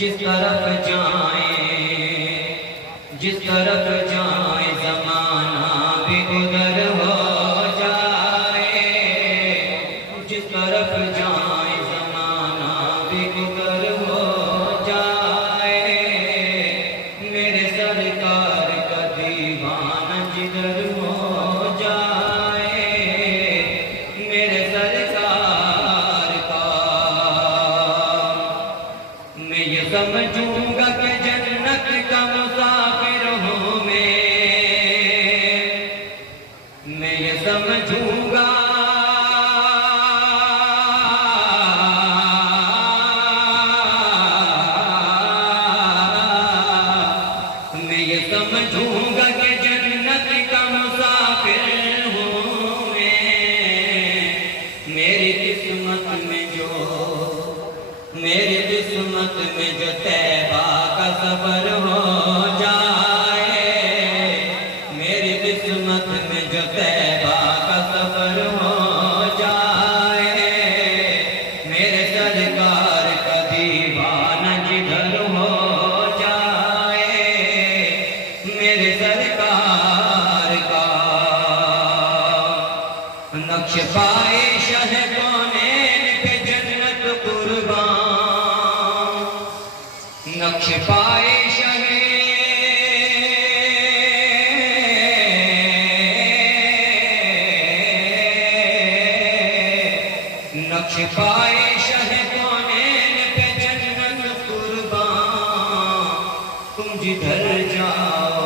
جس طرف جائیں جس طرف جائیں زمانہ بھی ادھر ہو جائے، جس طرف جائیں زمانہ بھی ادھر ہو جائے، میرے سرکار کا دیوانہ جدھر ہو جائے، میرے سرکار کا میں یہ سمجھوں گا کہ جنت کا مسافر ہوں میں یہ سمجھوں گا میں یہ سمجھوں گا کہ جنت کا مسافر ہوں میری قسمت میں جو طیبہ کا سفر ہو جائے، میری قسمت میں جو طیبہ کا سفر ہو جائے، میرے سرکار کا دیوانہ جدھر ہو جائے، میرے سرکار کا نقش پائے شہ کونین پہ جنت قربان، نقش پائے شہ نقش پائے شہ کونین پہ جنت قربان، تم جدھر جاؤ